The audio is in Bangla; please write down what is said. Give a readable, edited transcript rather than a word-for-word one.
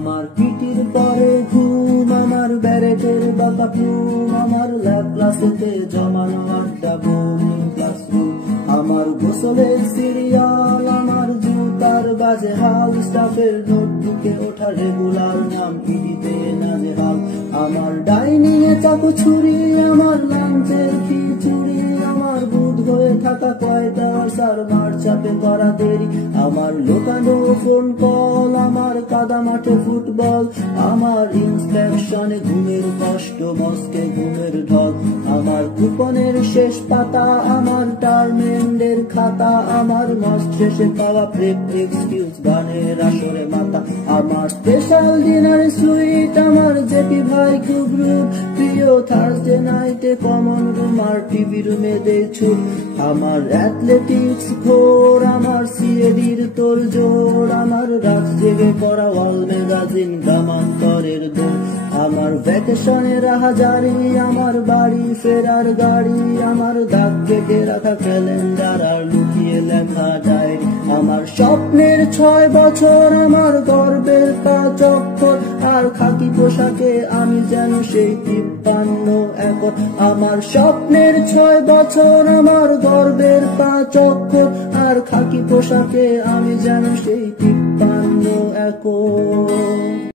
আমার পিঠির পরে ঘুম, আমার ব্যারেটের বাঁকা ঘুম, আমার ল্যাব ক্লাসেতে জমানো আড্ডা বোরিং ক্লাসরুম, আমার গোসলের সিরিয়াল, আমার জুতার বাজে হাল, স্টাফের নোটবুকে ওঠা রেগুলার নাম পিডিতে নাজেহাল, আমার ডাইনিং এ চাকু ছুরি, আমার লাঞ্চের খিচুড়ি, আমার বুধ হয়ে থাকা কয়টা স্যার মার চাপে করা দেরি, আমার লোকানো ফোন কল, আমার কাদা মাঠে ফুটবল, আমার ইন্সপেকশনে ঘুমের কষ্ট, মস্কে ঘুমের ঢল, আমার কুপনের শেষ পাতা, আমার টার্মেন্ডের খাতা, আমার মাস শেষে পাওয়া প্রেপ এক্সকিউজ গানের আসরে মাথা, আমার স্পেশাল ডিনার সুইট, আমার জেপি ভাই খুব রুড, প্রিয় থার্সডে নাইটে কমন রুম আর টিভি রুমে দেয় ছুট, আমার অ্যাথলেটিক্স ভোর, আমার সিএডির তোর জোর, আমার রাত জেগে পড়া ওয়াল ম্যাগাজিন গ্রামান্তরের দৌড়, আমার ভ্যাকেশনের হাজারি, আমার বাড়ি ফেরার গাড়ি, আমার দাগ কেটে রাখা ক্যালেন্ডার আর লুকিয়ে লেখা ডায়েরি, আমার স্বপ্নের 6 বছর, আমার গর্বের 5 অক্ষর, আর খাকি পোশাকে আমি যেন সেই 53 একর, আমার স্বপ্নের 6 বছর, আমার গর্বের 5 অক্ষর, আর খাকি পোশাকে আমি যেন সেই 53 একর।